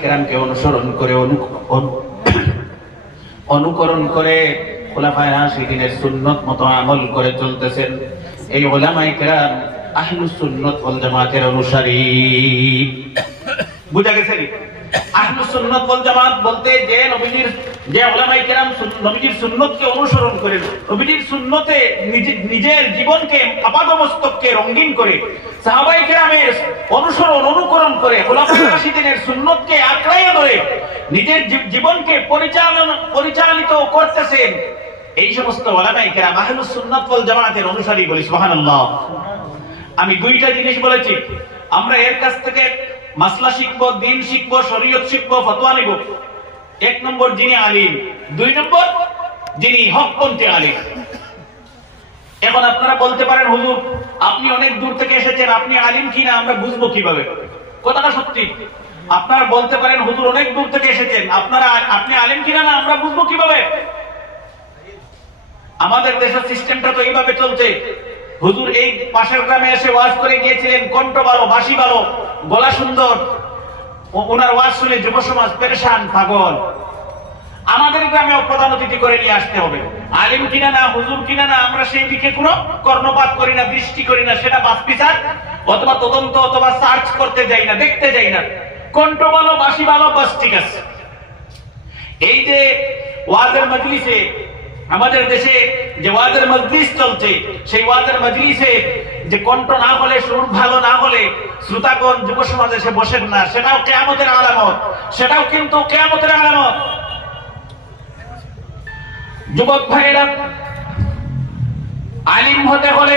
কেরামকে অনুসরণ করে অনুকরণ করে খুলাফায়ে রাশিদিনের সুন্নত মতো আমল করে চলতেছেন। এই উলামায়ে কেরাম আহলুস সুন্নাত ওয়াল জামাতের অনুসারী। বুঝা গেছে কি? আহলুস সুন্নাত ওয়াল জামাত বলতে যে উলামায়ে কেরাম নবীজির সুন্নতকে অনুসরণ করেন, নবীজির সুন্নতে নিজের জীবনকে আপাদমস্তককে রঙিন করে, সাহাবায়ে কেরামের অনুকরণ করে, খুলাফায়ে রাশিদিনের সুন্নতকে আঁকড়াইয়া ধরে নিজের জীবনকে পরিচালিত করতেছেন। এই সমস্ত উলামায়ে কেরাম আহলুস সুন্নাত ওয়াল জামাতের অনুসারী। বলি সুবহানাল্লাহ। আমি দুইটা জিনিস বলেছি, আমরা এর কাছ থেকে মাসলা শিখবো, দ্বীন শিখবো, শরীয়ত শিখবো, ফতোয়া নিব। এক নম্বর যিনি আলিম, দুই নম্বর যিনি হকপন্থী আলিম। এখন আপনারা বলতে পারেন, হুজুর আপনি অনেক দূর থেকে এসেছেন, আপনি আলিম কিনা আমরা বুঝবো কিভাবে? কথাটা সত্যি। আপনারা বলতে পারেন, হুজুর অনেক দূর থেকে এসেছেন, আপনি আলিম কিনা না আমরা বুঝবো কিভাবে? আমাদের দেশের সিস্টেমটা তো এইভাবে চলছে। হুজুর এই পাশের গ্রামে এসে ওয়াজ করে গিয়েছিলেন, কণ্ঠ ভালো, বাঁশি ভালো, গলা সুন্দর, ওনার ওয়াজ শুনে যুব সমাজ পেরেশান, পাগল। আমাদের গ্রামেও প্রধান অতিথি করে নিয়ে আসতে হবে। আলিম কিনা না, হুজুর কিনা না, আমরা সেই দিকে কোনো কর্ণপাত করি না, দৃষ্টি করি না। সেটা বাছবিচার অথবা তদন্ত অথবা সার্চ করতে যাই না, দেখতে যাই না। কণ্ঠ ভালো, বাঁশি ভালো, বাস ঠিক আছে। এই যে ওয়াজের মজলিসে, আমাদের দেশে যে ওয়াজের মজলিস চলছে, সেই ওয়াজের মজলিসে যে কণ্ঠ না হলে, সুর ভালো না হলে শ্রোতাগণ, যুব সমাজ এসে বসেন না, সেটাও কিয়ামতের আলামত। সেটাও কিন্তু কিয়ামতের আলামত। যুবক ভাইয়েরা, আলিম হতে হলে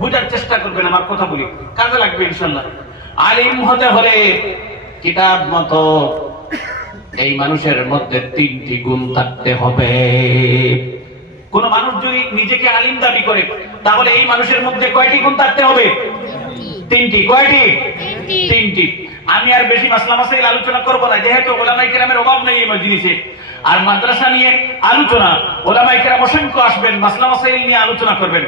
বুঝার চেষ্টা করবেন, আমার কথা বলি, কাজে লাগবে ইনশাআল্লাহ। আলিম হতে হলে কিতাব মতো এই মানুষের মধ্যে তিনটি গুণ থাকতে হবে। কোন মানুষ যদি নিজেকে আলিম দাবি করে, তাহলে এই মানুষের মধ্যে কয়টি গুণ থাকতে হবে? তিনটি। কয়টি? তিনটি। আমি আর বেশি মাসলা মাসাইল আলোচনা করব না, যেহেতু উলামায়ে কেরামের অভাব নেই এই মজলিসে। আর মাদ্রাসা নিয়ে আলোচনা, উলামায়ে কেরাম অসংখ্য আসবেন, মাসলা মাসাইল নিয়ে আলোচনা করবেন।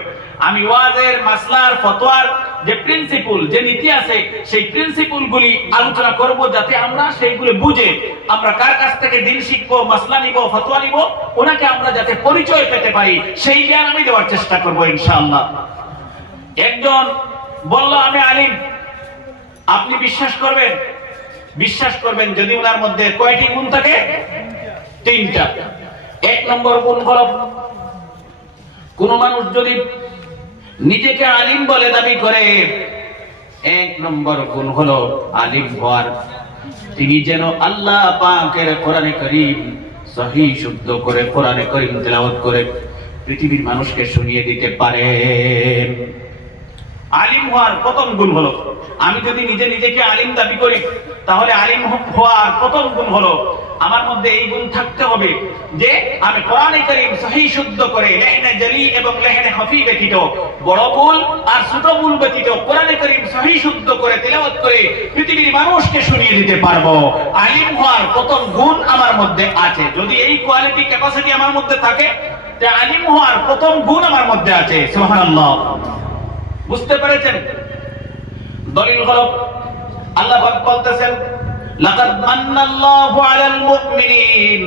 আমি ওয়াজের, মাসলার, ফতোয়ার যে প্রিন্সিপল, যে নীতি আছে, সেই প্রিন্সিপল গুলি আলোচনা করব, যাতে আমরা সেইগুলো বুঝে আমরা কার কাছ থেকে দ্বীন শিখবো, মাসলা নিব, ফতোয়া নিব, ওনাকে আমরা যাতে পরিচয় পেতে পারি, সেই জ্ঞান আমি দেওয়ার চেষ্টা করব ইনশাআল্লাহ। একজন বলল আমি আলিম, আপনি বিশ্বাস করবেন যদি ওনার মধ্যে কয়টি গুণ থাকে? তিনটা। এক নম্বর গুণ হলো, কোন মানুষ যদি নিজেকে আলিম বলে দাবি করে, এক নম্বর গুণ হলো আলিম হওয়ার, তিনি যেন আল্লাহ পাকের কোরআনে কারীম সহিহ শুদ্ধ করে কোরআনে কারীম তেলাওয়াত করে পৃথিবীর মানুষকে শুনিয়ে দিতে পারে। আলিম হওয়ার প্রথম গুণ হলো, আমি যদি নিজেকে আলিম দাবি করি, তাহলে আলিম হওয়ার প্রথম গুণ হলো আমার মধ্যে এই গুণ থাকতে হবে যে আমি কোরআনে কারীম সহিহ শুদ্ধ করে, লেহনে জলি এবং লেহনে খফি ব্যতীত, বড় ভুল আর ছোট ভুল ব্যতীত কোরআনে কারীম সহিহ শুদ্ধ করে তেলাওয়াত করে পৃথিবীর মানুষকে শুনিয়ে দিতে পারবো। আলিম হওয়ার প্রথম গুণ আমার মধ্যে আছে। যদি এই কোয়ালিটি, ক্যাপাসিটি আমার মধ্যে থাকে, যে আলিম হওয়ার প্রথম গুণ আমার মধ্যে আছে। সুবহানাল্লাহ। বুঝতে পেরেছেন? দলিল হলো, আল্লাহ পাক বলতেছেন, লাকাদ মান্নাল্লাহু আলাল মুমিনিন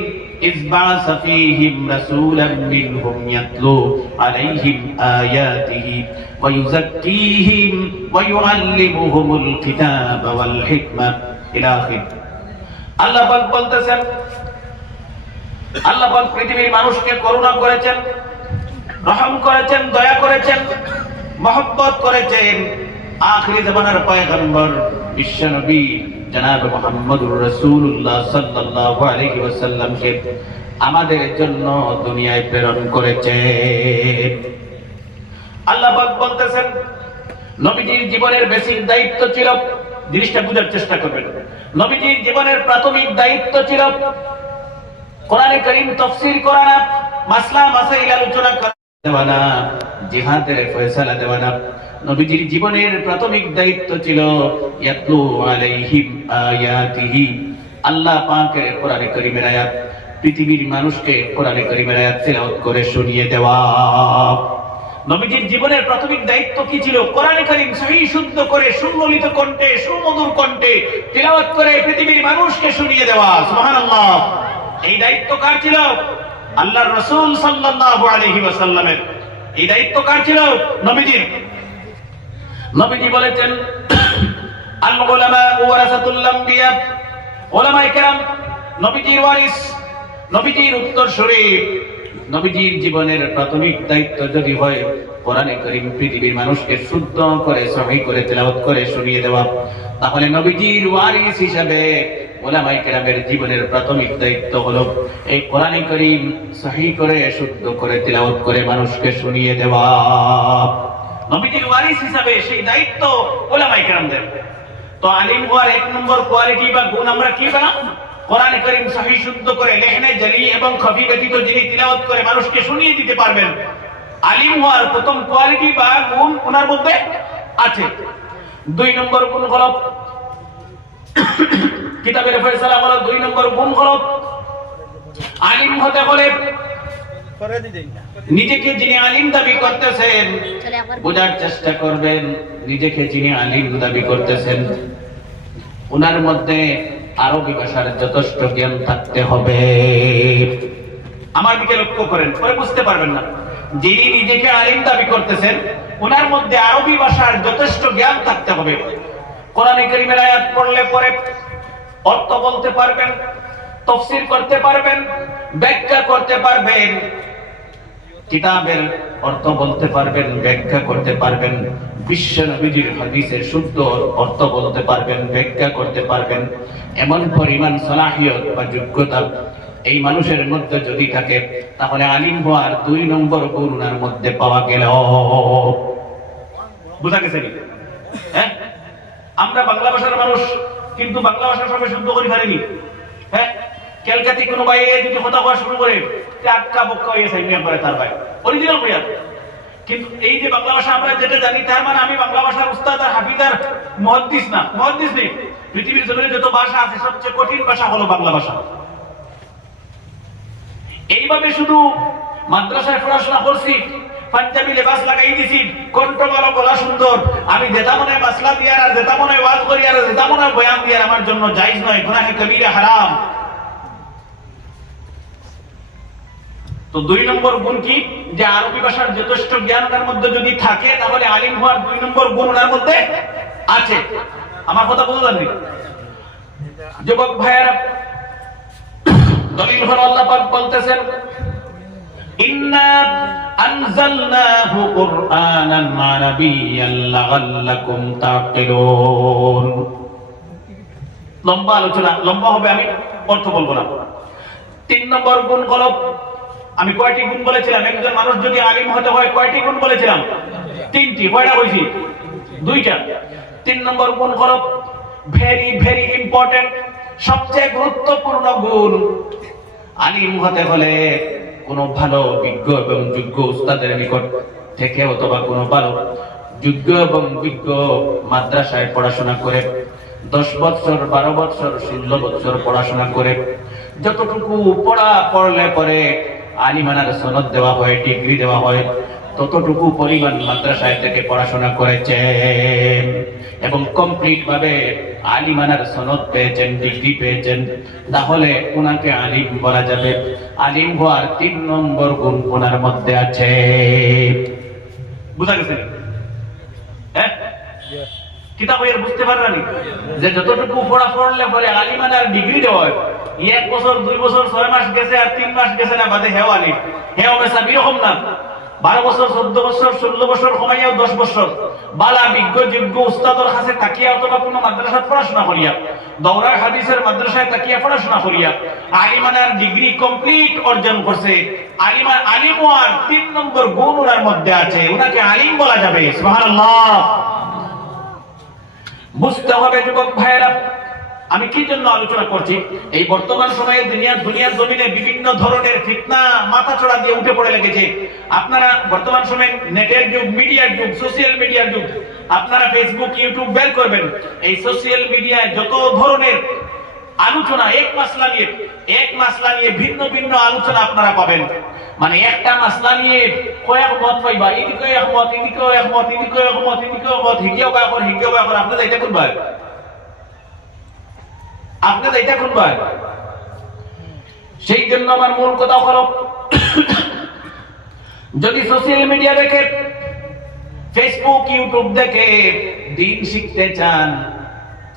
ইয বা'আসা ফীহিম রাসূলাম মিনহুম ইয়াতলু আলাইহিম আয়াতিহি ওয়া ইউযাক্কিহিম ওয়া ইউআল্লিমুহুমুল কিতাবা ওয়াল হিকমা ইলা আখির। আল্লাহ পাক বলতেছেন, আল্লাহ পাক পৃথিবীর মানুষকে করুণা করেছেন, রহম করেছেন, দয়া করেছেন, মহব্বত করেছেন। আখিরি জামানার পয়গম্বর বিশ্ব নবী জনাব মুহাম্মদুর রাসূলুল্লাহ সাল্লাল্লাহু আলাইহি ওয়াসাল্লামকে আমাদের জন্য দুনিয়ায় প্রেরণ করেছেন। আল্লাহ পাক বলতেছেন, নবীজির জীবনের বেসিক দায়িত্ব ছিল, জিনিসটা বুঝার চেষ্টা করবেন, নবীজির জীবনের প্রাথমিক দায়িত্ব ছিল কোরআনে কারীম তাফসীর করা না, মাসলা মাসাইল আলোচনা করা না, জিহাদের ফয়সালা দেওয়া না। নবীজির জীবনের প্রাথমিক দায়িত্ব ছিল ইয়াতলু আলাইহিম আয়াতিহি, আল্লাহ পাকের কোরআনে কারীমের আয়াত পৃথিবীর মানুষকে কোরআনে কারীমের আয়াত তেলাওয়াত করে শুনিয়ে দেওয়া। নবীজির জীবনের প্রাথমিক দায়িত্ব কি ছিল? কোরআনে কারীম সহিহ শুদ্ধ করে সুললিত কণ্ঠে সুমধুর কণ্ঠে তিলাওয়াত করে পৃথিবীর মানুষকে শুনিয়ে দেওয়া। সুবহানাল্লাহ। এই দায়িত্ব কার ছিল? আল্লাহর রাসূল সাল্লাল্লাহু আলাইহি ওয়াসাল্লামের। এই দায়িত্ব কার ছিল? নবীজির। নবীজি বলেছেন আল উলামা ওয়ারাসাতুল আম্বিয়া, উলামায়ে কেরাম নবীজির ওয়ারিস, নবীজির উত্তরসূরি। নবীজির জীবনের প্রাথমিক দায়িত্ব যদি হয় কোরআনে কারীম পৃথিবীর মানুষকে শুদ্ধ করে সহিহ করে তেলাওয়াত করে শুনিয়ে দেওয়া, তাহলে নবীজির ওয়ারিস হিসাবে উলামায়ে কেরামের জীবনের প্রাথমিক দায়িত্ব হলো এই কোরআনে কারীম সহিহ করে শুদ্ধ করে তেলাওয়াত করে মানুষকে শুনিয়ে দেওয়া। নবীজির ওয়ারিস হিসাবে সেই দায়িত্ব উলামায়ে কেরামদের। তো আলিম হওয়ার এক নম্বর কোয়ালিটি বা গুণ আমরা কি বানাব? কোরআনে কারীম সহিহ শুদ্ধ করে লেখনে জলি এবং খফি ব্যতীত যিনি তিলাওয়াত করে মানুষকে শুনিয়ে দিতে পারবেন, আলিম হওয়ার প্রথম কোয়ালিটি বা গুণ ওনার মধ্যে আছে। 2 নম্বর গুণ হলো কিতাবের ফয়সালা হলো 2 নম্বর গুণ হলো আলিম হতে হলে নিজেকে যিনি আলিম দাবি করতেছেন বোঝার চেষ্টা করবেন, নিজেকে যিনি আলিম দাবি করতেছেন ওনার মধ্যে আরবি ভাষার যথেষ্ট জ্ঞান থাকতে হবে। আমার দিকে লক্ষ্য করেন, পরে বুঝতে পারবেন না। যিনি নিজেকে আলিম দাবি করতেছেন ওনার মধ্যে আরবি ভাষার যথেষ্ট জ্ঞান থাকতে হবে। কোরআনে কারীমের আয়াত পড়লে পরে অর্থ বলতে পারবেন, তাফসীর করতে পারবেন, ব্যাখ্যা করতে পারবেন, কিতাবের অর্থ বলতে পারবেন, ব্যাখ্যা করতে পারবেন, বিশ্ব নবীজির হাদিসের শুদ্ধ অর্থ বলতে পারবেন, ব্যাখ্যা করতে পারবেন। এমন পরিমাণ সলাহিয়ত বা যোগ্যতা এই মানুষের মধ্যে যদি থাকে তাহলে আলিম হওয়ার 2 নম্বর গুণ ওনার মধ্যে পাওয়া গেল। বুঝা গেছে কি? হ্যাঁ, আমরা বাংলা ভাষার মানুষ, কিন্তু বাংলা ভাষা সবাই শুদ্ধ করে পারিনি। হ্যাঁ, ক্যালকাতি কোনো ভাই যদি কথা বলা শুরু করে আটকা বক্কা হয়ে যায় মিয়া করে তার ভাই অরিজিনাল ভাইয়া। কিন্তু এই যে বাংলা ভাষা আমরা যেটা জানি তার মানে আমি বাংলা ভাষার উস্তাদ আর হাফিজ আর মুহাদ্দিস না, মুহাদ্দিস নেই। পৃথিবীর জমিনে যত ভাষা আছে সবচেয়ে কঠিন ভাষা হলো বাংলা ভাষা। এইভাবে শুধু মাদ্রাসায় পড়াশোনা করছি, পাঞ্জাবি লেবাস লাগাই দিছি, কণ্ঠ ভালো, গলা সুন্দর, আমি যেটা মনে হয় মাসলা দিয়ার আর যেটা মনে হয় ওয়াজ করি আর যেটা মনে হয় বয়ান দিয়ার আমার জন্য জায়েজ নয়, গুনাহে কবিরা, হারাম। তো 2 নম্বর গুণ কি? যে আরবি ভাষার যথেষ্ট জ্ঞান তার মধ্যে যদি থাকে তাহলে আলিম হওয়ার 2 নম্বর গুণ ওনার মধ্যে আছে। আমার কথা বুঝলেন? যুবক ভাইয়েরা, দলিল হলো আল্লাহ পাক বলতেছেন ইন্না আনজালনাহু কুরআনান আরাবিয়্যান লাআল্লাকুম তাকিলুন। লম্বা আলোচনা, লম্বা হবে, আমি অর্থ বলবো না। 3 নম্বর গুণ হলো, আমি কয়টি গুণ বলেছিলাম? একজন মানুষ যদি আলিম হতে হয় কয়টি গুণ বলেছিলাম? 3টি। কয়টা বলছি? 2টা। 3 নম্বর গুণ হলো ভেরি ভেরি ইম্পর্টেন্ট, সবচেয়ে গুরুত্বপূর্ণ গুণ। আলিম হতে হলে কোনো ভালো বিজ্ঞ এবং যোগ্য উস্তাদের নিকট থেকে অথবা কোনো ভালো যোগ্য এবং বিজ্ঞ মাদ্রাসায় পড়াশোনা করে 10 বছর, 12 বছর, 16 বছর পড়াশোনা করে যতটুকু পড়লে পরে আলিমানার সনদ দেওয়া হয়, ডিগ্রি দেওয়া হয়, ততটুকু পরিমাণ মাদ্রাসায় থেকে পড়াশোনা করেছেন এবং কমপ্লিট ভাবে আলিমানার সনদ পেয়েছেন, ডিগ্রি পেয়েছেন, তাহলে ওনাকে আলিম বলা যাবে। আলিম হওয়ার 3 নম্বর গুণ ওনার মধ্যে আছে। বুঝা গেছে? হ্যাঁ, কিতাব এর বুঝতে পারলেন যে যতটুকু পড়লে পরে আলিমানার ডিগ্রি দেওয়া হয়, 1 বছর, 2 বছর, 6 মাস গেছে আর 3 মাস গেছে না বাদে হেও আলিম, হেও মেসা বিরকম না। 12 বছর, 14 বছর, 16 বছর কমাইয়াও 10 বছর বালা বিজ্ঞ যোগ্য উস্তাদের কাছে তাকিয়া অথবা কোনো মাদ্রাসায় পড়াশোনা করিয়া, দৌরা হাদিসের মাদ্রাসায় তাকিয়া পড়াশোনা করিয়া আলিমানার ডিগ্রি কমপ্লিট অর্জন করছে। আলিম হওয়ার 3 নম্বর গুণ ওনার মধ্যে আছে, ওনাকে আলিম বলা যাবে। সুবহানাল্লাহ। বুঝতে হবে যুবক ভাইয়েরা, আমি কি জন্য আলোচনা করছি? এই বর্তমান সময়ে দুনিয়ার জমিনে বিভিন্ন ধরনের ফিতনা মাথাচড়া দিয়ে উঠে পড়ে লেগেছে। আপনারা বর্তমান সময়ে নেটের যুগ, মিডিয়ার যুগ, সোশ্যাল মিডিয়ার যুগ। আপনারা ফেসবুক, ইউটিউব বের করবেন, এই সোশ্যাল মিডিয়ায় যত ধরনের আলু আলোচনা এক মাসলা নিয়ে ভিন্ন ভিন্ন আলোচনা আপনারা পাবেন। মানে একটা মাসলা নিয়ে কয়েক মত পাইবা, এদিকে একমত, এদিকেও একমত, এদিকেও একমত, এদিকেও একমত, হিগেও ব্যাপার, হিগেও ব্যাপার। আপনি যাইতে কোন ভাই? আপনি যাইতে কোন ভাই? সেই জন্য আমার মূল কথা হলো, যদি সোশ্যাল মিডিয়া দেখে, ফেসবুক ইউটিউব দেখে দিন শিখতে চান,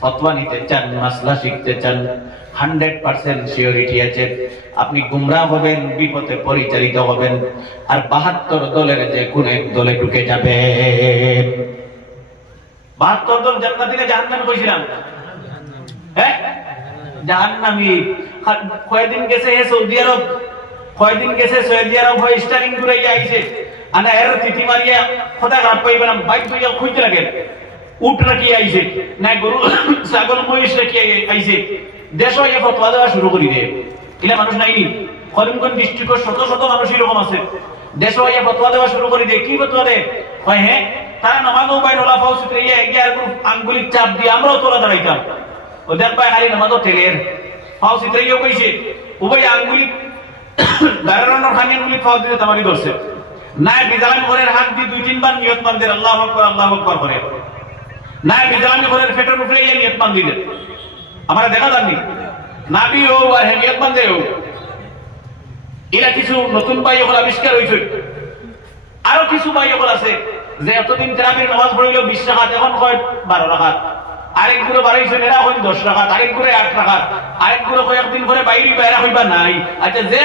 ফতোয়া নিতে চান, মাসলা শিখতে চান, 100% সিওরিটি আছে আপনি গুমরাহ হবেন, বিপথে পরিচালিত হবেন, আর 72 দলের যে কোন এক দলে ঢুকে যাবেন। 72 দল জান্নাতি না জাহান্নামে কইছিলাম? হ্যাঁ, জাহান্নামী। কয়দিন গেছে সৌদি আরব, কয়দিন গেছে সৌদি আরব হয়ে স্টারিং ঘুরাইয়া আইছে, আনা এর তিতি মারিয়া খোদা খারাপ পাইবে না, বাইক ধুইয়া খুঁজতে লাগে, উট রাখিয়ে আইছে না, গরু ছাগল মহিষ রাখিয়ে আইছে, দেশ হইয়া ফতোয়া দেওয়া শুরু করি দেয়। এলা মানুষ নাইনি? করিমগঞ্জ ডিস্ট্রিক্টের শত শত মানুষ এরকম আছে, দেশ হইয়া ফতোয়া দেওয়া শুরু করে দেয়। কি ফতোয়া দেয়? হয় হ্যাঁ, তারা নামাজও পায় নোলা ফাউ সুতরে এগিয়ে আঙ্গুলির চাপ দিয়ে আমরাও তোলা দাঁড়াইতাম। ও দেখ পায় খালি নামাজও তেলের ফাউ সুতরে কইছে উভয় আঙ্গুলি দাঁড়ানোর খানি আঙ্গুলি ফাউ দিতে তামারি ধরছে না, বিজালামি ঘরের হাত দিয়ে 2-3 বার নিয়ত বান্ধে আল্লাহু আকবার আল্লাহু আকবার করে না, বিজালামি ঘরের ফেটের উপরে গিয়ে নিয়ত বান্ধি দেয়। আমরা দেখা যাননি নাবি ও আর নিয়ত বান্ধে ও, এরা কিছু নতুন ভাই ওগুলো আবিষ্কার হয়েছে। আরো কিছু ভাই ওগুলো আছে যে এতদিন তেরাবির নামাজ পড়িল 20 রাকাত, এখন কয় 12 রাকাত, আরেক গুলো বাড়াইছেন এরা হয় 10 রাকাত, আরেক গুলো 8 রাকাত, আরেক গুলো কয়েকদিন পরে বাইরে বাইরা হইবা নাই। আচ্ছা, যে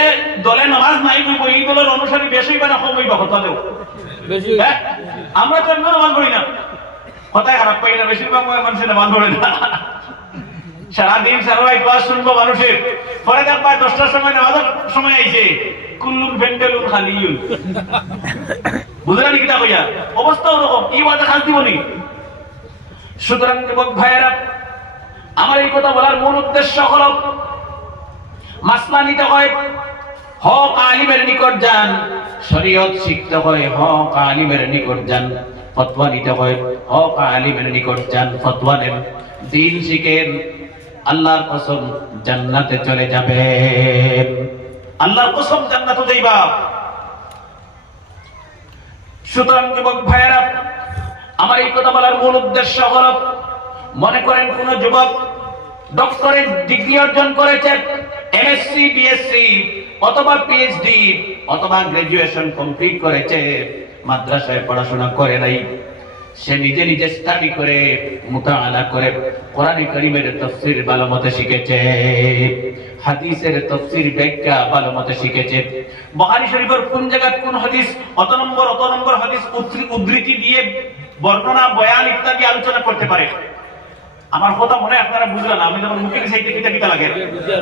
দলে নামাজ নাই হইব এই দলের অনুসারী বেশি হইবা না কম হইবা? কথা দেও বেশি। আমরা তো এমন নামাজ পড়ি না, কথায় খারাপ পাই না, বেশিরভাগ মানুষের নামাজ পড়ে না। সারাদিন সারা রাত ক্লাস শুনবো মানুষের, পরে দেখবা 10টার সময় নামাজের সময় আইছে কুল্লুন ভেন্ডেলুন খালিউন। বুঝলেন কি তা কইয়া? অবস্থা ওরকম, এই ওয়াজে খাস দিবনি। সুতরাং যুবক ভাইয়েরা, আমার এই কথা বলার মূল উদ্দেশ্য হলো, মাসলা নিতে হয়, হক আলিমের নিকট যান, শরীয়ত শিখতে হয়, হক আলিমের নিকট যান, ফতোয়া নিতে হয়, হক আলিমের নিকট যান, ফতোয়া নেন, দিন শিখেন, আল্লাহর কসম জান্নাতে চলে যাবেন। আল্লাহর কসম জান্নাতে যাইবা। সুতরাং যুবক ভাইয়েরা, আমার এই কথা বলার মূল উদ্দেশ্য হলো, মনে করেন কোন যুবক ডক্টরেট ডিগ্রি অর্জন করেছে, এমএসসি, বিএসসি অথবা পিএইচডি অথবা গ্রাজুয়েশন কমপ্লিট করেছে, মাদ্রাসায় পড়াশোনা করে নাই, সে নিজে নিজে স্টাডি করে, মুতাআলা করে কোরআন কারীমের তাফসীর ভালোমতো শিখেছে, হাদিসের তাফসীর ব্যাখ্যা ভালোমতো শিখেছে, বুখারী শরীফের কোন জায়গা কোন হাদিস অত নম্বর হাদিস উদ্ধৃতি দিয়ে বর্ণনা, বয়ান ইত্যাদি আলোচনা করতে পারে। আমার কথা মনে আপনারা বুঝলেন, আমি যেমন মুখে সাইতে কিতা লাগে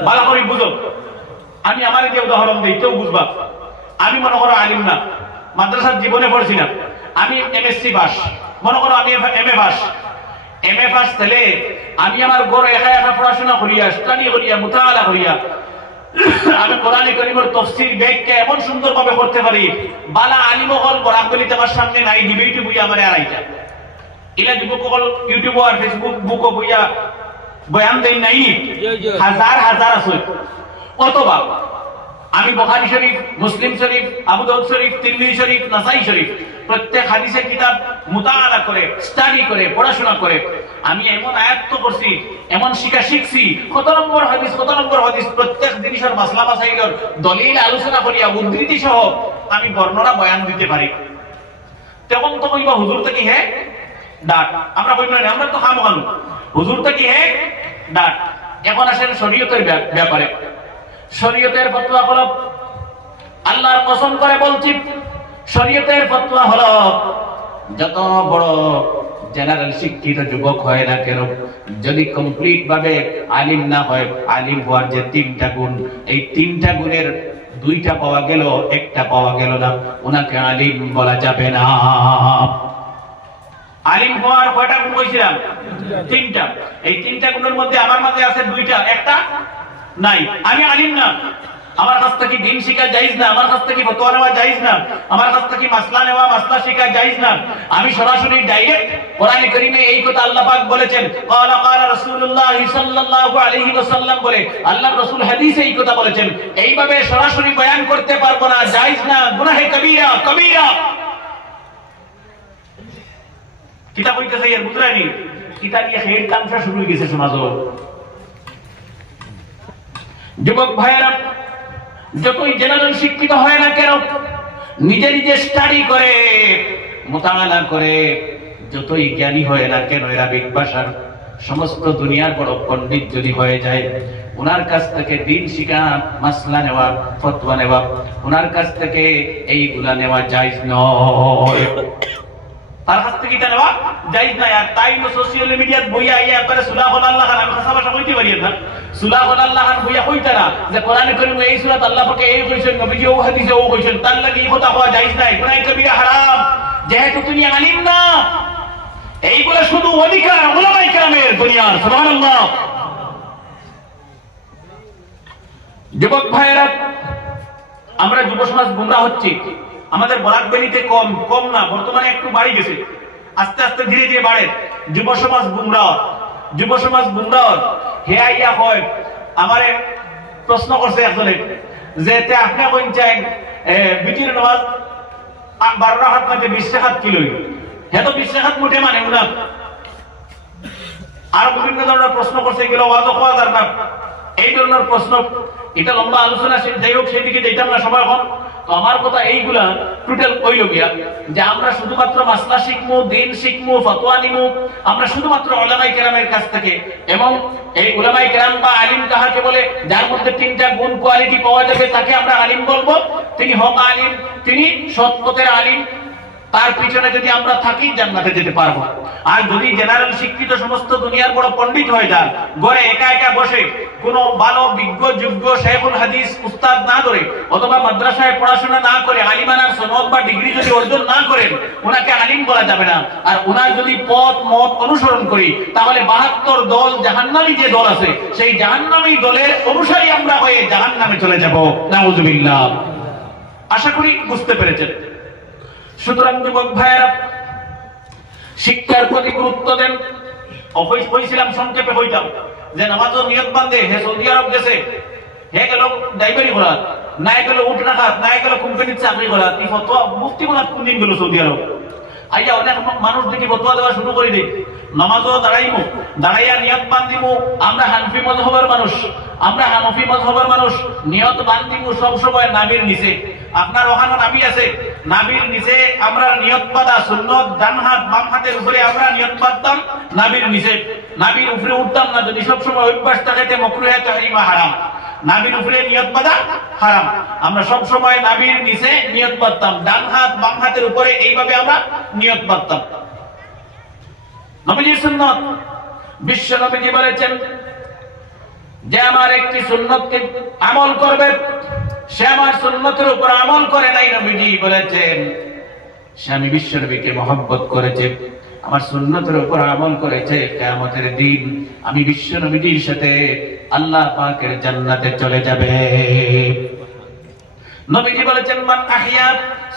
ভালো করে বুঝো। আমি আমার যে উদাহরণ দিই, কেউ বুঝবা। আমি মনে করো আলিম না, মাদ্রাসার জীবনে পড়ছি না, আমি এমএসসি পাস, মনে করো আমি এমএ পাস ছেলে, আমি আমার ঘরে একা একা পড়াশোনা করিয়া, স্টাডি করিয়া, মুতাআলা করিয়া আমি কোরআন কারীমের তাফসীর ব্যাখ্যা এমন সুন্দরভাবে করতে পারি, বালা আলিম হল বরাবরই তোমার সামনে নাই, ডিবেটে বইয়া আমার আড়াইটা এলা যুবক হল ইউটিউব আর ফেসবুক বুকও বইয়া বয়ান দেই নাই, হাজার হাজার আছে। অথবা আমি বুখারী শরীফ, মুসলিম শরীফ, আবু দাউদ শরীফ, তিরমিজি শরীফ, নাসাই শরীফ প্রত্যেক হাদিসের কিতাব মুতাআলা করে, স্টাডি করে, পড়াশোনা করে আমি এমন আয়াত করছি, এমন শিখছি, কত নম্বর হাদিস প্রত্যেক জিনিসের মাসলা মাসাইলের দলিল আলোচনা করিয়া উদ্ধৃতি সহ আমি বর্ণনা বয়ান দিতে পারি। তখন তো কইবা হুজুর থেকে হে ডাক, আমরা কই না, আমরা তো খামো খানো, হুজুর থেকে হে ডাক। এখন আসেন শরীয়তের ব্যাপারে। শরীয়তের ফতোয়া হলো, আল্লাহর কসম করে বলছি, শরীয়তের ফতোয়া হলো, যত বড় জেনারেল শিক্ষিত যুবক হয় না কেন, যদি কমপ্লিট ভাবে আলিম না হয়, আলিম হওয়ার যে 3টা গুণ, এই 3টা গুণের 2টা পাওয়া গেল, 1টা পাওয়া গেল না, ওনাকে আলিম বলা যাবে না। আলিম হওয়ার কয়টা গুণ কইছিলাম? 3টা। এই 3টা গুণের মধ্যে আমার মাঝে আছে 2টা, একটা নাই, আমি আলিম না। আমার কাছ থেকে দিন শিখা জায়েজ না, আমার কাছ থেকে ফতোয়া নেওয়া জায়েজ না, আমার কাছ থেকে মাসলা নেওয়া মাসলা শিখা জায়েজ না। আমি সরাসরি ডাইরেক্ট কোরআনে কারীমে এই কথা আল্লাহ পাক বলেছেন, ক্বালা ক্বালা রাসূলুল্লাহ সাল্লাল্লাহু আলাইহি ওয়াসাল্লাম বলে আল্লাহর রাসূল হাদিসে এই কথা বলেছেন। এইভাবে সরাসরি বয়ান করতে পারবো না, জায়েজ না, গুনাহে কবিরা কবিরা। কিতাব হইতেছে এর বুঝরানি কিতাব নিয়ে খের কামসা শুরু হয়ে গেছে সমাজ। যুবক ভাইয়েরা, যতই জেনারেল শিক্ষিত হয় না কেন, নিজে নিজে স্টাডি করে মোতালা করে যতই জ্ঞানী হয় না কেন, আরবিক ভাষার সমস্ত দুনিয়ার বড় পণ্ডিত যদি হয়ে যায়, ওনার কাছ থেকে দিন শিখা, মাসলা নেওয়া, ফতোয়া নেওয়া, ওনার কাছ থেকে এইগুলা নেওয়া জায়েজ নয়। তার কাছ থেকে এটা নেওয়া জায়েজ নাই। আর তাই সোশ্যাল মিডিয়াত বইয়া আইয়া একবারে সুলাহ আল্লাহ খান, আমি ভাষা ভাষা কইতে পারি না, সুলাহ আল্লাহ খান বইয়া কইতা না যে কোরআনে কারীমে এই সূরাত আল্লাহ পাকে এই কইছেন, নবীজি ও হাদিসে ও কইছেন, তার লাগি এই কথা হওয়া জায়েজ নাই, গুনাহ কবিরা হারাম। যেহেতু তুমি আলিম না, এইগুলা শুধু অধিকার উলামায়ে কেরামের দুনিয়ার। সুবহানাল্লাহ। যুবক ভাইয়েরা, আমরা যুব সমাজ গুমরাহ হচ্ছি। আমাদের বরাকবেলিতে কম না, বর্তমানে একটু বাড়ি গেছে, আস্তে আস্তে ধীরে ধীরে বাড়ে। যুব সমাজ গুমরাহ, যুব সমাজ গুমরাহ। হে আইয়া হয় আমারে প্রশ্ন করছে একজনে যে আপনি কইছেন বিটির নামাজ 12 রাকাত মানে 20 রাকাত কি লই, হে তো 20 রাকাত মোটে মানে না। আর বিভিন্ন ধরনের প্রশ্ন করছে, এগুলো ওয়াজ করা দরকার। এই ধরনের প্রশ্ন, এটা লম্বা আলোচনা, যাই হোক সেদিকে যেতাম না সময় এখন। তো আমার কথা এইগুলা টোটাল কইল গিয়া যে আমরা শুধুমাত্র মাসলা শিখমু, দিন শিখমু, ফতোয়া নিমু, আমরা শুধুমাত্র উলামায়ে কেরামের কাছ থেকে। এবং এই উলামায়ে কেরাম বা আলিম কাহাকে বলে? যার মধ্যে 3টা গুণ কোয়ালিটি পাওয়া যাবে তাকে আমরা আলিম বলবো। তিনি হক আলিম, তিনি সৎ পথের আলিম। তার পিছনে যদি আমরা থাকি জান্নাতে যেতে পারবো। আর যদি জেনারেল শিক্ষিত সমস্ত দুনিয়ার বড় পণ্ডিত হয়ে যান, ঘরে একা একা বসে কোনো ভালো বিজ্ঞ যোগ্য শেখুল হাদিস উস্তাদ না করে, অথবা মাদ্রাসায় পড়াশোনা না করে, আলিমানার সনদ বা ডিগ্রি যদি অর্জন না করেন, ওনাকে আলিম বলা যাবে না। আর ওনার যদি পথ মত অনুসরণ করি, তাহলে 72 দল জাহান্নামী যে দল আছে, সেই জাহান্নামী দলের অনুসারী আমরা হয়ে জাহান্নামে চলে যাব। নাউযুবিল্লাহ। আশা করি বুঝতে পেরেছেন। সুতরাং যুবক ভাইয়েরা, শিক্ষার প্রতি গুরুত্ব দেন। কইছিলাম সংক্ষেপে হইতাম যে নামাজও নিয়ত বান্ধে, হে সৌদি আরব গেছে, হে গেল ড্রাইভারি করা, নাই গেল উঠ রাখা, নাই গেল কোম্পানির চাকরি করা। তুই ফতোয়া মুফতি বলার কোন দিন গেল সৌদি আরব? আইয়া অনেক মানুষ দেখি ফতোয়া দেওয়া শুরু করে দেয়। নামাজও দাঁড়াইমু, দাঁড়াইয়া নিয়ত বান্ধিমু। আমরা হানফি মাযহাবের মানুষ, আমরা হানফি মাযহাবের মানুষ, নিয়ত বান্ধিমু সবসময় নাবির নিচে। আপনার ওখানে নাবি আছে, নাবির নিচে আমরা নিয়ত বাঁধা সুন্নত। ডান হাত বাম হাতের উপরে আমরা নিয়ত বাঁধতাম, নাবির নিচে। নাবির উপরে উঠতাম না, যদি সবসময় অভ্যাস থাকে মাকরুহে তাহরিমা হারাম। নাবির উপরে নিয়ত বাঁধা হারাম। আমরা সব সময় নাবির নিচে নিয়ত বাঁধতাম, ডান হাত বাম হাতের উপরে, এইভাবে আমরা নিয়ত বাঁধতাম। নবীজির সুন্নাত, বিশ্ব নবীজি বলেছেন যে আমার একটি সুন্নতকে আমল করবে, সে আমার সুন্নতের উপর আমল করে নাই। নবীজি বলেছেন সে আমি বিশ্ব নবীকে মহব্বত করেছে, আমার সুন্নতের উপর আমল করেছে, কিয়ামতের দিন আমি বিশ্ব নবীজির সাথে আল্লাহ পাকের জান্নাতে চলে যাবে। নবীজি বলেছেন মান আহইয়া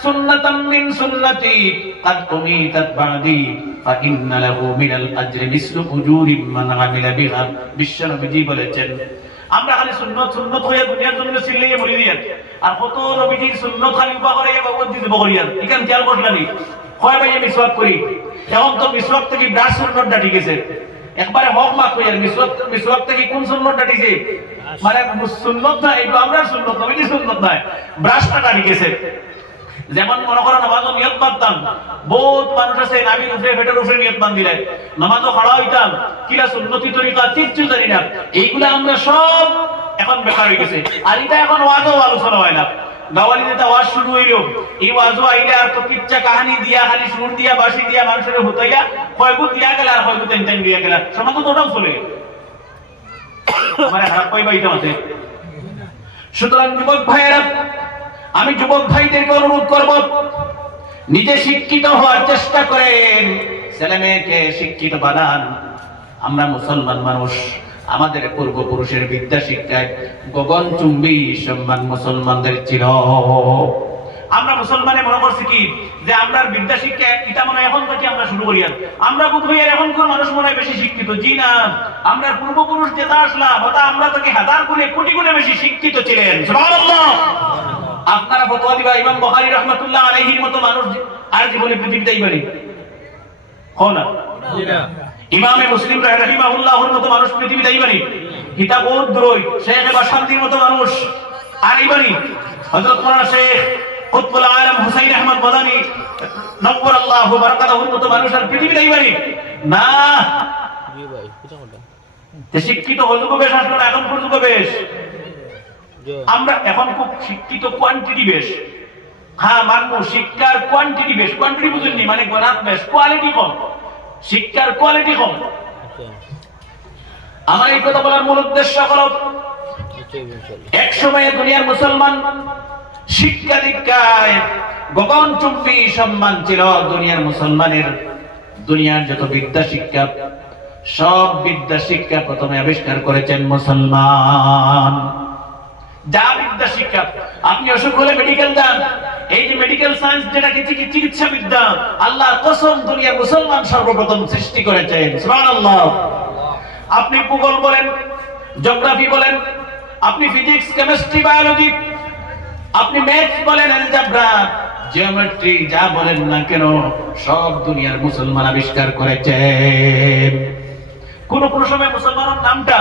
সুন্নাতাম মিন সুন্নতি কাদ উমিতাত বাদি ফাইন্না লাহু মিনাল আজরি মিসলু উজুরি মান আমিলা বিহা। বিশ্ব নবীজি বলেছেন আমরা খালি সুন্নত সুন্নত হয়ে দুনিয়ার জন্য চিল্লিয়ে বলি দিই, আর কত নবীজির সুন্নত খালি উবা করে বাবদ দিতে বকরিয়া। এখান খেয়াল করলানি হয় ভাই মিসওয়াক করি, এখন তো মিসওয়াক থেকে ব্রাশ সুন্নতটা ঠিক আছে, একবারে হক মাক কইয়ার মিসওয়াক থেকে কোন সুন্নতটা ঠিক আছে? মানে সুন্নত না, এই আমরা সুন্নত নবীজি সুন্নত নয়, ব্রাশটা ঠিক আছে। যেমন মনে করো নামাজও নিয়ত বাঁধতাম, বহুত মানুষ আছে নাবির উপরে ফেটের উপরে নিয়ত বাঁধিলে নামাজও খাড়া হইতাম, কিলা সুন্নতি তরিকা কিচ্ছু জানি না। এইগুলা আমরা সব এখন বেকার হয়ে গেছে। আর এটা এখন ওয়াজও আলোচনা হয় না। গাওয়ালি যেটা ওয়াজ শুরু হইল, এই ওয়াজও আইলে আর তো কিচ্ছা কাহানি দিয়া, খালি সুর দিয়া, বাঁশি দিয়া, মানুষের হুতাইয়া কয়গুত দিয়া গেল আর কয়গুত টেন দিয়া গেল, সমাজ তো ওটাও চলে। আমার খারাপ পাইবা এটা মাঝে। সুতরাং যুবক ভাইয়েরা, আমি যুবক ভাইদেরকে অনুরোধ করব, নিজে শিক্ষিত হওয়ার চেষ্টা করেন, ছেলে মেয়েকে শিক্ষিত বানান। আমরা মুসলমান মানুষ, আমাদের পূর্বপুরুষের বিদ্যা শিক্ষায় গগনচুম্বী সম্মান মুসলমানদের ছিল। আমরা মুসলমানে মনে করছি কি যে আমরা বিদ্যা শিক্ষা এটা মনে এখন থেকে আমরা শুরু করি, আমরা বোধ হয় এখনকার মানুষ মনে হয় বেশি শিক্ষিত। জি না, আমরা পূর্বপুরুষ যেটা আসলাম ওটা আমরা থেকে হাজার গুণে কোটি গুণে বেশি শিক্ষিত ছিলেন। সুবহানাল্লাহ। আপনারা ফতোয়া দিবা ইমাম বুখারী রাহমাতুল্লাহ আলাইহির মতো মানুষ আর জীবনে পৃথিবীতে আইবানি হয় না? জি না। ইমামে মুসলিম রাহিমাহুল্লাহর মতো মানুষ পৃথিবীতে আইবানি? কিতাব উদ্রয় শেখ বাশান্তির মতো মানুষ আর আইবানি? হযরত মাওলানা শেখ কুতুবুল আলম হুসাইন আহমদ মাদানী নওয়ারাল্লাহু বারাকাতুহুর মতো মানুষ আর পৃথিবীতে আইবানি না। জি ভাই, তে শিক্ষিত হযুগ বেশ আসলো না, এখন যুগ বেশ। আমরা এখন খুব শিক্ষিত কোয়ান্টিটি বেশ। হ্যাঁ মানবো, শিক্ষার কোয়ান্টিটি বেশ, কোয়ান্টিটি বুঝুননি মানে গণাত বেশ, কোয়ালিটি কম, শিক্ষার কোয়ালিটি কম। আমার এই কথা বলার মূল উদ্দেশ্য হলো এক সময়ে দুনিয়ার মুসলমান শিক্ষা দীক্ষায় গগনচুম্বী সম্মান ছিল দুনিয়ার মুসলমানের। দুনিয়ার যত বিদ্যা শিক্ষা, সব বিদ্যা শিক্ষা প্রথমে আবিষ্কার করেছেন মুসলমান। যা বিদ্যা শিক্ষা, আপনি অসুখ হলে মেডিকেল যান, এই যে মেডিকেল সায়েন্স যেটাকে চিকিৎসা বিদ্যা, আল্লাহর কসম দুনিয়ার মুসলমান সর্বপ্রথম সৃষ্টি করেছেন। সুবহানাল্লাহ। আপনি ভূগোল বলেন, জিওগ্রাফি বলেন, আপনি ফিজিক্স, কেমিস্ট্রি, বায়োলজি, আপনি ম্যাথস বলেন, অ্যালজেব্রা, জিওমেট্রি, যা বলেন না কেন সব দুনিয়ার মুসলমান আবিষ্কার করেছেন। কোন কোন সময় মুসলমানের নামটা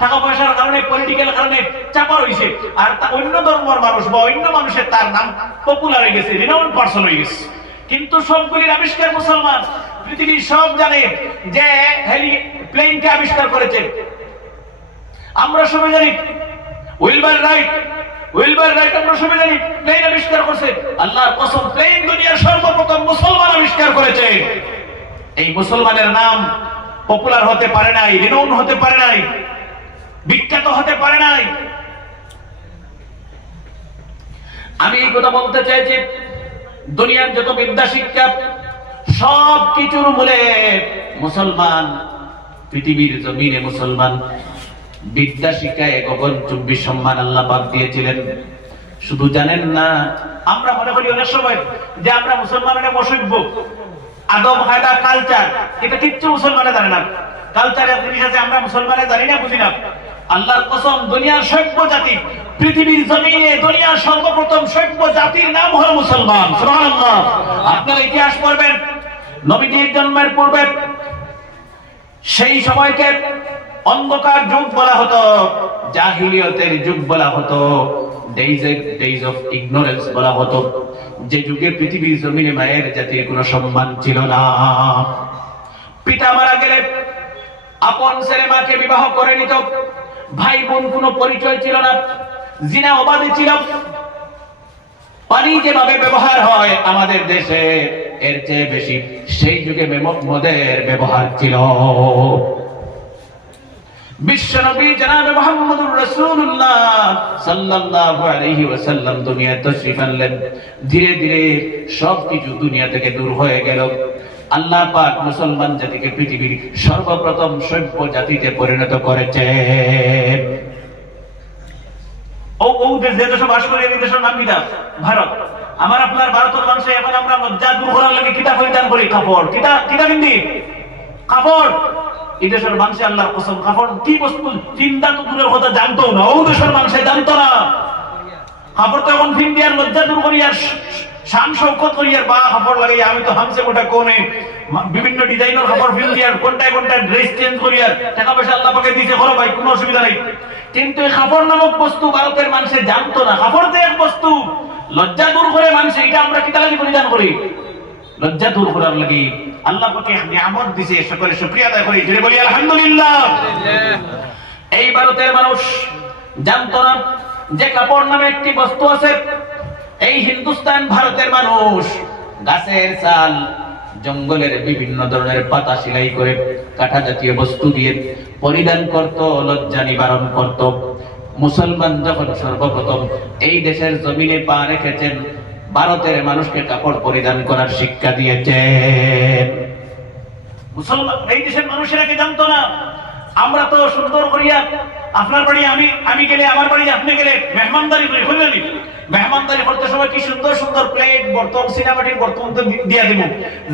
টাকা পয়সার কারণে, পলিটিক্যাল কারণে চাপা হয়েছে, আর অন্য ধর্মের মানুষ বা অন্য মানুষের তার নাম পপুলার হয়ে গেছে, রিনাউন্ড পারসন হয়ে গেছে। কিন্তু সবগুলির আবিষ্কার মুসলমান। পৃথিবীর সব জানে যে প্লেনকে আবিষ্কার করেছে। আমরা সবাই জানি উইলবার রাইট, উইলবার রাইট আমরা সবাই জানি প্লেন আবিষ্কার করছে। আল্লাহর কসম প্লেন দুনিয়ার সর্বপ্রথম মুসলমান আবিষ্কার করেছে। এই মুসলমানের নাম পপুলার হতে পারে নাই, রিনাউন্ড হতে পারে নাই, বিখ্যাত হতে পারে নাই। আমি এই কথা বলতে চাই যে দুনিয়ার যত বিদ্যা শিক্ষা সব কিছুর মূলে মুসলমান। পৃথিবীর জমিনে মুসলমান বিদ্যা শিক্ষায় গগনচুম্বী সম্মান আল্লাহ পাক দিয়েছিলেন। শুধু জানেন না, আমরা মনে করি অনেক সময় যে আমরা মুসলমানের অসভ্য, আদব কায়দা কালচার এটা কিচ্ছু মুসলমানে জানে না। কালচারের জিনিস আছে আমরা মুসলমানে জানি না, বুঝি না। আল্লাহর কসম দুনিয়ার সভ্য জাতি, পৃথিবীর জমিনে দুনিয়ার সর্বপ্রথম সভ্য জাতির নাম হলো মুসলমান। সুবহানাল্লাহ। আপনারা ইতিহাস পড়বেন, নবীজির জন্মের পূর্বে সেই সময়কে অন্ধকার যুগ বলা হতো, জাহিলিয়তের যুগ বলা হতো, ডেইজ অফ ইগনোরেন্স বলা হতো। যে যুগে পৃথিবীর জমিনে মায়ের জাতির কোনো সম্মান ছিল না। পিতা মারা গেলে আপন ছেলে মাকে বিবাহ করে নিত, ভাই বোন কোনো পরিচয় ছিল না, জিনা অবাধ ছিল। পানি যেভাবে ব্যবহার হয় আমাদের দেশে এর চেয়ে বেশি সেই যুগে মদের ব্যবহার ছিল। বিশ্বনবী জনাবে মুহাম্মদুর রাসূলুল্লাহ সাল্লাল্লাহু আলাইহি ওয়াসাল্লাম দুনিয়ায় তাশরীফ আনলেন। ধীরে ধীরে সবকিছু দুনিয়া থেকে দূর হয়ে গেল। আল্লাহ পাক মুসলমান জাতিকে পৃথিবীর সর্বপ্রথম সভ্য জাতিতে পরিণত করেছেন। যে দেশে বাস করে এই দেশের নাম কিটা? ভারত। আমার আপনার ভারতের মানুষে এখন আমরা লজ্জা দূর করার লাগে কিতা পরিধান করি? কাপড়। কিতা বিন্দি? কাপড়। এই দেশের মানুষে আল্লাহর কসম কাপড় কি বস্তু চিন্তা তো দূরের কথা জানতো না, ও দেশের মানুষে জানতো না। কাপড় তো এখন ফিন দিয়ার লজ্জা দূর করি আর শান শৌকত করি আর বা কাপড় লাগাই। আমি তো হামসে গোটা কোনে বিভিন্ন ডিজাইনের কাপড় ফিন দিয়ার ঘন্টায় ঘন্টায় ড্রেস চেঞ্জ করি আর টাকা পয়সা আল্লাহ পাকে দিতে করো ভাই, কোনো অসুবিধা নেই। কিন্তু এই কাপড় নামক বস্তু ভারতের মানুষে জানতো না। কাপড় যে এক বস্তু লজ্জা দূর করে মানুষ, এটা আমরা কিতা লাগি পরিধান করি? লজ্জা দূর করার লাগি। আল্লাহ পাকে নিয়ামত দিয়েছে, সকলে শুকরিয়া আদায় করি, জোরে বলি আলহামদুলিল্লাহ। এই ভারতের মানুষ জানতো না যে কাপড় নামে একটি বস্তু আছে। এই হিন্দুস্তান ভারতের মানুষ গাছের ছাল, জঙ্গলের বিভিন্ন ধরনের পাতা সেলাই করে কাঁটা জাতীয় বস্তু দিয়ে পরিধান করত, লজ্জা নিবারণ করত। মুসলমান যখন সর্বপ্রথম এই দেশের জমিনে পা রেখেছেন, ভারতের মানুষকে কাপড় পরিধান করার শিক্ষা দিয়েছেন। মুসলমান এই দেশের মানুষেরা কি জানতো না? আমরা তো সুন্দর করিয়া আপনার বাড়ি আমি গেলে, আমার বাড়ি আপনি গেলে মেহমানদারি করি, বুঝলেন? মেহমানদারি করতে সময় কি সুন্দর সুন্দর প্লেট, বর্তন, সিনেমাটির বর্তন তো দিয়া দিব,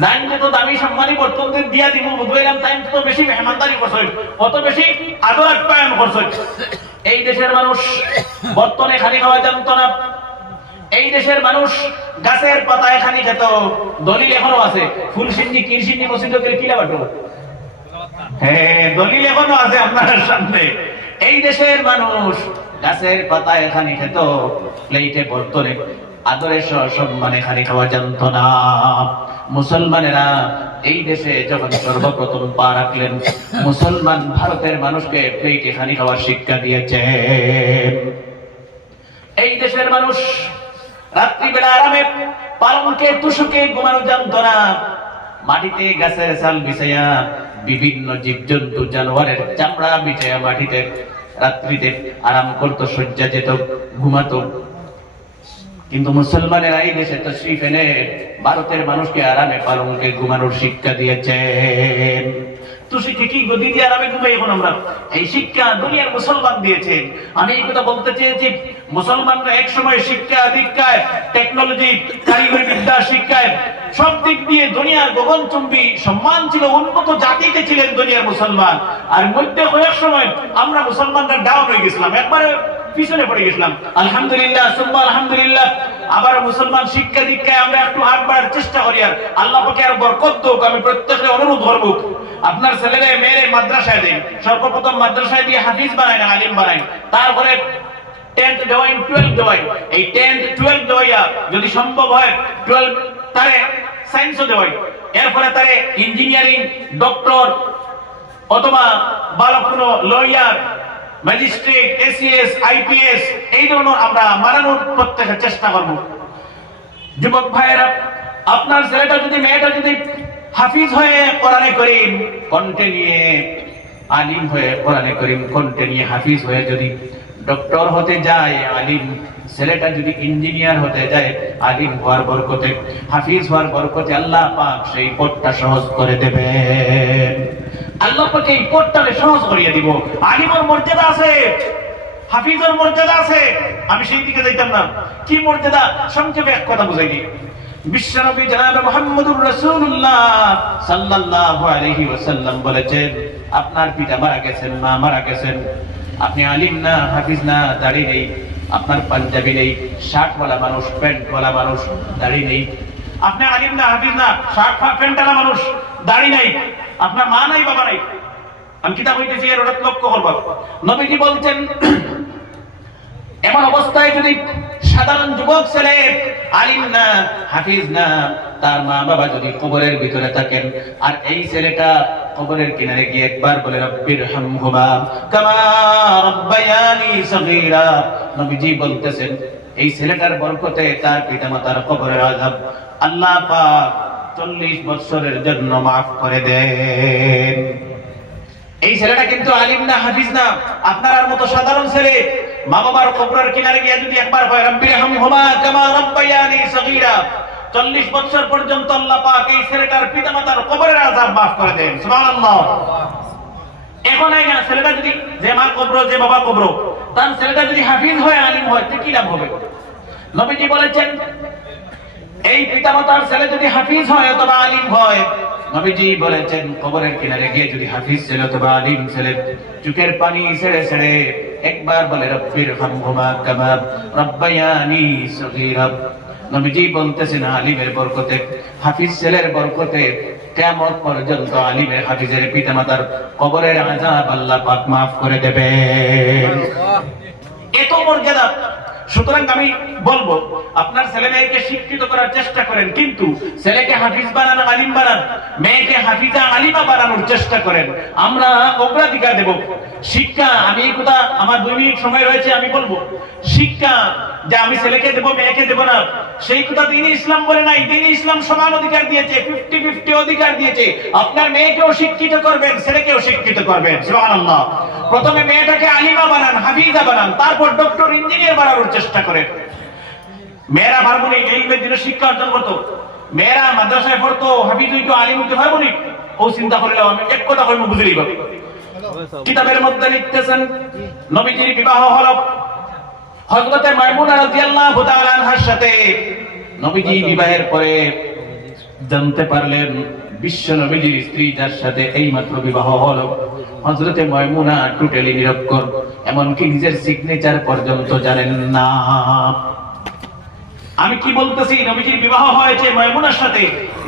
জান যে তো দামি সম্মানী বর্তন দিয়া দিব, বুঝলাম তাই তো বেশি মেহমানদারি করছে, কত বেশি আদর আপ্যায়ন করছে। এই দেশের মানুষ বর্তনে খালি খাওয়া জানতো না। এই দেশের মানুষ গাছের পাতায় খালি খেত। দলিল এখনো আছে, ফুলসিন্নি, কিরসিন্নি মসজিদে গেলে কিলা বাটো, হ্যাঁ দলিল এখনো আছে আপনার সামনে। এই দেশের মানুষ গাছের পাতায় খানি খেত, প্লেটে বর্তনে আদরে সম্মানে খানি খাওয়া জানত না। মুসলমানেরা এই দেশে যখন সর্বপ্রথম পা রাখলেন, মুসলমান ভারতের মানুষকে প্লেটে খানি খাওয়ার শিক্ষা দিয়েছে। এই দেশের মানুষ রাত্রিবেলা আরামে পালঙ্কে তুষকে ঘুমানো জানত না। মাটিতে গাছের ছাল বিছাইয়া বিভিন্ন জীবজন্তু জানোয়ারের চামড়া বিছাইয়া মাটিতে রাত্রিতে আরাম করতো, শয্যা যেত, ঘুমাতো। কিন্তু মুসলমানেরা এই দেশে তশরিফ এনে ভারতের মানুষকে আরামে পালঙ্কে ঘুমানোর শিক্ষা দিয়েছে। তুষকে কি গদি দিয়ে আরামে ঘুমাই এখন আমরা, এই শিক্ষা দুনিয়ার মুসলমান দিয়েছে। আমি এই কথা বলতে চেয়েছি, মুসলমানরা এক সময় শিক্ষা দীক্ষায়, টেকনোলজি, কারিগরি বিদ্যা শিক্ষায় সব দিক দিয়ে দুনিয়ার গগনচুম্বী সম্মান ছিল, উন্নত জাতিতে ছিলেন দুনিয়ার মুসলমান। আর মধ্যে কয়েক সময় আমরা মুসলমানরা ডাউন হয়ে গেছিলাম, একবারে পিছনে পড়ে গেছিলাম। আলহামদুলিল্লাহ, সুম্মা আলহামদুলিল্লাহ, আবার মুসলমান শিক্ষা দীক্ষায় আমরা একটু হাত বাড়ার চেষ্টা করি। আর আল্লাহ পাকে আর বরকত দেখ। আমি প্রত্যেককে অনুরোধ করবো, আপনার ছেলেরা মেয়েরে মাদ্রাসায় দেন। সর্বপ্রথম মাদ্রাসায় দিয়ে হাফিজ বানায় না, আলিম বানায়। তারপরে 10th দেওয়াইন, 12th দেওয়াইন। এই 10th 12th দেওয়াইয়া যদি সম্ভব হয় 12 তারে সায়েন্সও দেওয়াই, এরপরে তারে ইঞ্জিনিয়ারিং, ডক্টর অথবা ভালো কোনো লয়ার, ম্যাজিস্ট্রেট, এসিএস, আইপিএস এই ধরনের আমরা বানানোর প্রত্যেকের চেষ্টা করব। যুবক ভাইয়েরা, আপনার ছেলেটা যদি, মেয়েটা যদি হাফিজ হয়ে কোরআনে কারীম কণ্ঠে নিয়ে, আলিম হয়ে কোরআনে কারীম কণ্ঠে নিয়ে হাফিজ হয়ে যদি ডক্টর হতে যায়, আলিম, ছেলেটা যদি ইঞ্জিনিয়ার হতে যায়, আলিম হওয়ার বরকতে, হাফিজ হওয়ার বরকতে আল্লাহ পাক সেই পথটা সহজ করে দেবেন। আল্লাহ পাক এই পথটাকে সহজ করিয়ে দিব। আলিমের মর্যাদা আছে, হাফিজের মর্যাদা আছে। আমি সেই দিকে যাইতাম না। কি মর্যাদা? সংক্ষেপে এক কথা বুঝাই দিই। বিশ্বনবী জনাব মুহাম্মদুর রাসূলুল্লাহ সাল্লাল্লাহু আলাইহি ওয়াসাল্লাম বলেছেন, আপনার পিতা মারা গেছেন, মা মারা গেছেন, আপনি আলিম না, হাফিজ না, দাড়ি নেই, আপনার পাঞ্জাবি নেই, শার্ট ওয়ালা মানুষ, প্যান্ট ওয়ালা মানুষ, দাড়ি নেই। আপনি আলিম না, হাফিজ না, শার্ট প্যান্ট ওয়ালা মানুষ, দাড়ি নাই, আপনার মা নাই, বাবা নাই। আমি কিতাব হইতেছি, এর ওটা লক্ষ্য করব। নবীজি বলছেন, এমন অবস্থায় যদি সাধারণ যুবক ছেলে, আলিম না, হাফিজ না, তার মা বাবা যদি কবরের ভিতরে থাকেন, আর এই ছেলেটা কবরের কিনারে গিয়ে একবার বলে রব্বিরহামহুমা কামা রাব্বায়ানি সগীরা, নবীজি বলতেছেন এই ছেলেটার বরকতে তার পিতামাতার কবরের আযাব আল্লাহ পাক 40 বছরের জন্য মাফ করে দেন। এই ছেলেটা কিন্তু আলিম না, হাফিজ না, আপনার মতো সাধারণ ছেলে। মা বাবার কবরের কিনারে গিয়ে যদি একবার হয় রব্বিরহামহুমা কামা রাব্বায়ানি সগীরা, 40 বছর পর্যন্ত আল্লাহ পাক এই ছেলেটার পিতামাতার কবরের আযাব মাফ করে দেন। সুবহানাল্লাহ। এখন এই না, ছেলেটা যদি, যে মা কবর, যে বাবা কবর, তার ছেলেটা যদি হাফিজ হয়, আলিম হয়, তো কি লাভ হবে? নবীজি বলেছেন, এই পিতামাতার ছেলে যদি হাফিজ হয় অথবা আলিম হয়, নবীজি বলেছেন কবরের কিনারে গিয়ে যদি হাফিজ ছেলে অথবা আলিম ছেলে চোখের পানি ছেড়ে ছেড়ে একবার বলে রব্বিরহামহুমা কামা রাব্বায়ানি সগীরা, নবীজি বলতেছেন আলিমের বরকতে, হাফিজ ছেলের বরকতে কিয়ামত পর্যন্ত আলিমের, হাফিজের পিতামাতার কবরের আযাব আল্লাহ পাক মাফ করে দেবেন। এত মর্যাদা। সুতরাং আমি বলবো, আপনার ছেলে মেয়েকে শিক্ষিত করার চেষ্টা করেন, কিন্তু ছেলেকে হাফিজ বানান, আলিম বানান, মেয়েকে হাফিজা আলিমা বানানোর চেষ্টা করেন। আমরা অগ্রাধিকার দেব শিক্ষা। আমি এই কথা, আমার 2 মিনিট সময় রয়েছে, আমি বলবো শিক্ষা যে আমি ছেলেকে দেব, মেয়েকে দেব না, সেই কথা দ্বীন ইসলাম বলে নাই। দ্বীন ইসলাম সমান অধিকার দিয়েছে, 50-50 অধিকার দিয়েছে। আপনার মেয়েকেও শিক্ষিত করবেন, ছেলেকেও শিক্ষিত করবেন। সুবহানাল্লাহ। প্রথমে মেয়েটাকে আলিমা বানান, হাফিজা বানান, তারপর ডক্টর, ইঞ্জিনিয়ার বানানোর চেষ্টা করেন। মেয়েরা পারবো না ইলমের দিনে শিক্ষা অর্জন করতো, মেয়েরা মাদ্রাসায় পড়তো, হাফিজ হইতো, আলিম হইতে পারবো না, ও চিন্তা করলে আমি এক কথা কইব বুঝলেই পাবে। কিতাবের মধ্যে লিখতেছেন নবীজির বিবাহ হলো হযরতে মাইমুনা রাদিয়াল্লাহু তাআলা আনহার সাথে। নবীজি বিবাহের পরে জানতে পারলেন বিশ্ব নবীজির স্ত্রী যার সাথে এইমাত্র বিবাহ হলো হযরতে মাইমুনা টোটালি নিরক্ষর, এমনকি নিজের সিগনেচার পর্যন্ত জানেন না। আমি কি বলতেছি, নবীজির বিবাহ হয়েছে মাইমুনার সাথে।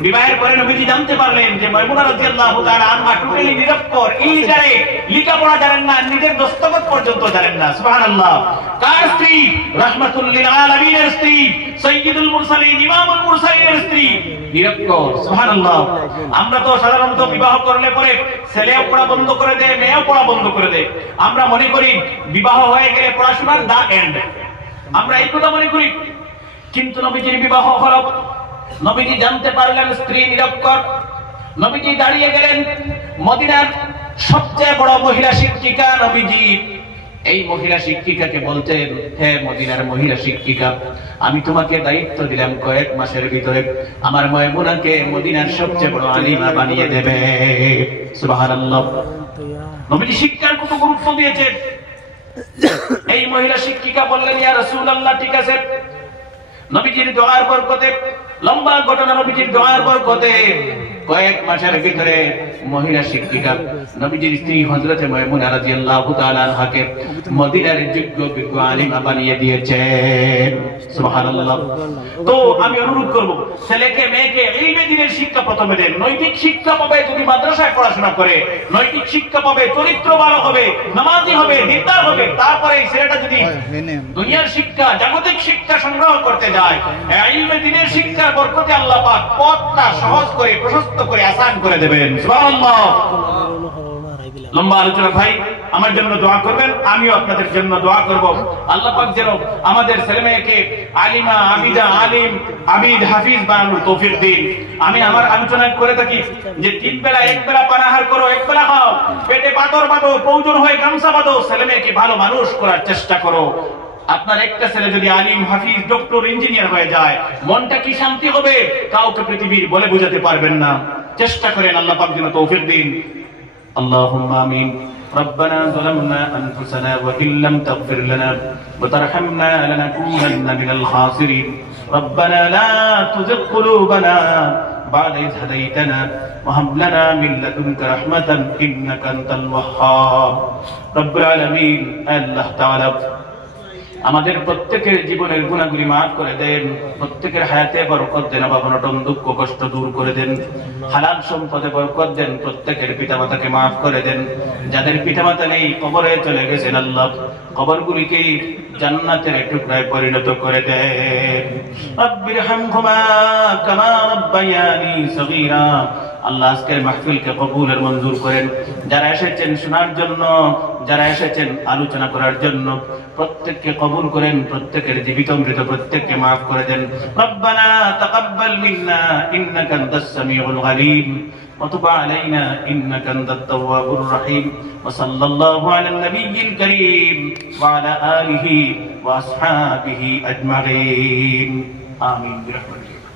বিবাহের পরে নবীজি জানতে পারলেন যে মাইমুনা রাদিয়াল্লাহু তাআলা আনহা টোটালি নিরক্ষর, ইলিটারে, লেখাপড়া জানেন না, নিজের দস্তখত পর্যন্ত জানেন না। সুবহানাল্লাহ। কার স্ত্রী? রাহমাতুল লিল আলামিনের স্ত্রী, সাইয়্যিদুল মুরসালিন, ইমামুল মুরসালিনের স্ত্রী, নিরক্ষর। সুবহানাল্লাহ। আমরা তো সাধারণত বিবাহ করলে পরে ছেলেও পড়া বন্ধ করে দেয়, মেয়েও পড়া বন্ধ করে দেয়। আমরা মনে করি বিবাহ হয়ে গেলে পড়াশোনার দা এন্ড, আমরা এই কথা মনে করি। কিন্তু নবীজির বিবাহ হলো, নবীজি জানতে পারলেন স্ত্রী নিরক্ষর। নবীজি দাঁড়িয়ে গেলেন মদিনার সবচেয়ে বড় মহিলা শিক্ষিকা নবীজি। এই মহিলা শিক্ষিকাকে বলতেন, হে মদিনার মহিলা শিক্ষিকা, আমি তোমাকে দায়িত্ব দিলাম কয়েক মাসের ভিতরে আমার মাইমুনাকে মদিনার সবচেয়ে বড় আলিমা বানিয়ে দেবে। সুবহানাল্লাহ। নবীজি শিক্ষার কত গুরুত্ব দিয়েছেন। এই মহিলা শিক্ষিকা বললেন, ইয়া রাসূলুল্লাহ, ঠিক আছে। নবীজির দোয়ার বরকতে, লম্বা ঘটনা, নবীজির দোয়ার বরকতে কয়েক মাসের ভিতরে মহিলা শিক্ষিকা নবীজির স্ত্রী হযরতে মাইমুনা রাদিয়াল্লাহু তাআলা আনহাকে মদিনার যোগ্য বিজ্ঞ আলিমা বানিয়ে দিয়েছেন। সুবহানাল্লাহ। তো আমি অনুরোধ করব, ছেলেকে মেয়েকে ইলমে দ্বীনের শিক্ষা প্রথমে দেন। নৈতিক শিক্ষা পাবে যদি মাদ্রাসায় পড়াশোনা করে, নৈতিক শিক্ষা পাবে, চরিত্র ভালো হবে, নামাজি হবে, দিনদার হবে। তারপরে এই ছেলেটা যদি দুনিয়ার শিক্ষা, জাগতিক শিক্ষা সংগ্রহ করতে যায়, ইলমে দ্বীনের শিক্ষার বরকতে আল্লাহ পাক পথটা সহজ করে, প্রশস্ত করে, আসান করে দেবেন। সুবহানাল্লাহ। লম্বা আলোচনা ভাই, আমার জন্য দোয়া করবেন, আমিও আপনাদের জন্য দোয়া করব। আল্লাহ পাক যেন আমাদের ছেলেমেয়েকে আলিমা, আবিদা, আলিম, আবিদ, হাফিজ বানানোর তৌফিক দিন। আমি আমার আলোচনা করে থাকি যে 3 বেলা, 1 বেলা পানাহার করো, 1 বেলা খাও, পেটে পাথর বাঁধো, প্রয়োজন হয় গামছা বাঁধো, ছেলেমেয়েকে ভালো মানুষ করার চেষ্টা করো। আপনার একটা ছেলে যদি আলিম, হাফিজ, ডক্টর, ইঞ্জিনিয়ার হয়ে যায়, মনটা কি শান্তি হবে, কাউকে পৃথিবীর বলে বোঝাতে পারবেন না। চেষ্টা করেন, আল্লাহ পাক যেন তৌফিক দিন। اللهم آمين. ربنا ظلمنا أنفسنا وإن لم تغفر لنا وترحمنا لنكونن من الخاسرين. ربنا لا تزغ قلوبنا بعد إذ هديتنا وهب لنا من لدنك رحمة إنك أنت الوهاب. رب العالمين, الله تعالى আমাদের প্রত্যেকের জীবনের গুনাহগুলি মাফ করে দেন, প্রত্যেকের হায়াতে বরকত দেন, অভাব-অনটন, দুঃখ কষ্ট দূর করে দেন, হালাল সম্পদে বরকত দেন, প্রত্যেকের পিতামাতাকে মাফ করে দেন। যাদের পিতামাতা নেই, কবরে চলে গেছেন, আল্লাহ কবরগুলিকে জান্নাতের টুকরায় পরিণত করে দেন। রব্বিরহামহুমা কামা রাব্বায়ানি সগীরা। আল্লাহ আজকের মাহফিলকে কবুলের মঞ্জুর করেন। যারা এসেছেন শোনার জন্য, যারা এসেছেন আলোচনা করার জন্য, প্রত্যেককে কবুল করেন, প্রত্যেকের জীবিত মৃত প্রত্যেককে মাফ করে দেন। রব্বানা তাকাব্বাল মিন্না ইন্নাকা আনতাস সামিউল আলিম ওয়া তুব আলাইনা ইন্নাকা আনতাত তাওয়াবুর রহিম। ওয়া সাল্লাল্লাহু আলান নাবিয়্যিল কারীম ওয়া আলা আলিহি ওয়া আসহাবিহি আজমাইন। আমিন বিরহমাতিকা।